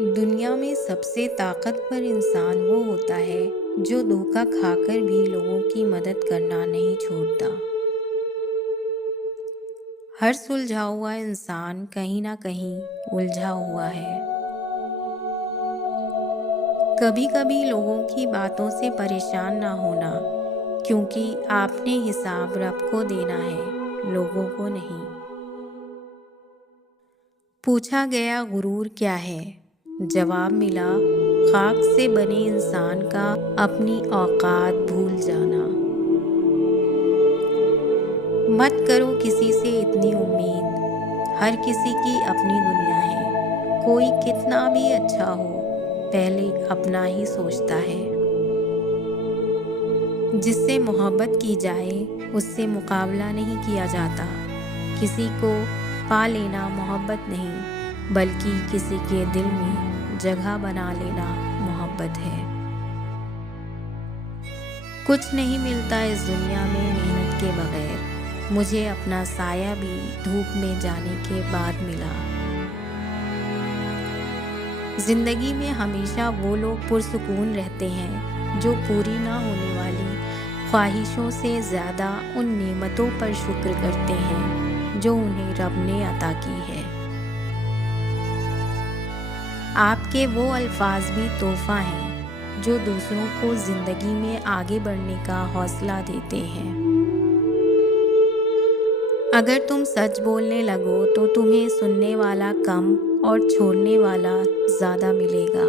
दुनिया में सबसे ताकतवर इंसान वो होता है जो धोखा खाकर भी लोगों की मदद करना नहीं छोड़ता। हर सुलझा हुआ इंसान कहीं ना कहीं उलझा हुआ है। कभी कभी लोगों की बातों से परेशान ना होना, क्योंकि आपने हिसाब रब को देना है, लोगों को नहीं। पूछा गया गुरूर क्या है, जवाब मिला खाक से बने इंसान का अपनी औकात भूल जाना। मत करो किसी से इतनी उम्मीद, हर किसी की अपनी दुनिया है। कोई कितना भी अच्छा हो, पहले अपना ही सोचता है। जिससे मोहब्बत की जाए उससे मुकाबला नहीं किया जाता। किसी को पा लेना मोहब्बत नहीं, बल्कि किसी के दिल में जगह बना लेना मोहब्बत है। कुछ नहीं मिलता इस दुनिया में मेहनत के बगैर। मुझे अपना साया भी धूप में जाने के बाद मिला। जिंदगी में हमेशा वो लोग पुरसुकून रहते हैं जो पूरी ना होने वाली ख्वाहिशों से ज़्यादा उन नेमतों पर शुक्र करते हैं जो उन्हें रब ने अता की है। आपके वो अल्फाज भी तोहफा हैं जो दूसरों को ज़िंदगी में आगे बढ़ने का हौसला देते हैं। अगर तुम सच बोलने लगो तो तुम्हें सुनने वाला कम और छोड़ने वाला ज़्यादा मिलेगा।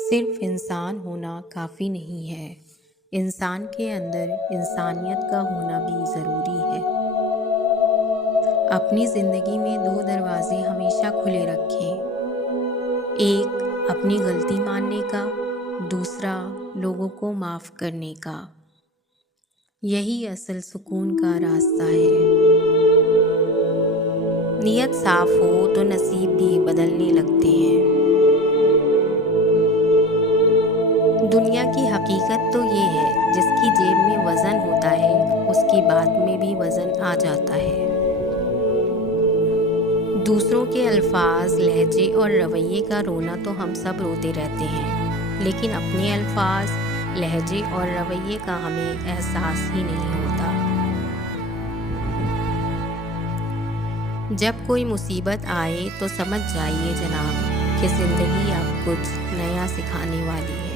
सिर्फ इंसान होना काफ़ी नहीं है, इंसान के अंदर इंसानियत का होना भी ज़रूरी है। अपनी ज़िंदगी में दो दरवाजे हमेशा खुले रखें, एक अपनी गलती मानने का, दूसरा लोगों को माफ़ करने का। यही असल सुकून का रास्ता है। नियत साफ हो तो नसीब भी बदलने लगते हैं। दुनिया की हकीकत तो ये है, जिसकी जेब में वज़न होता है उसकी बात में भी वज़न आ जाता है। दूसरों के अल्फाज, लहजे और रवैये का रोना तो हम सब रोते रहते हैं, लेकिन अपने अल्फाज, लहजे और रवैये का हमें एहसास ही नहीं होता। जब कोई मुसीबत आए तो समझ जाइए जनाब कि ज़िंदगी अब कुछ नया सिखाने वाली है।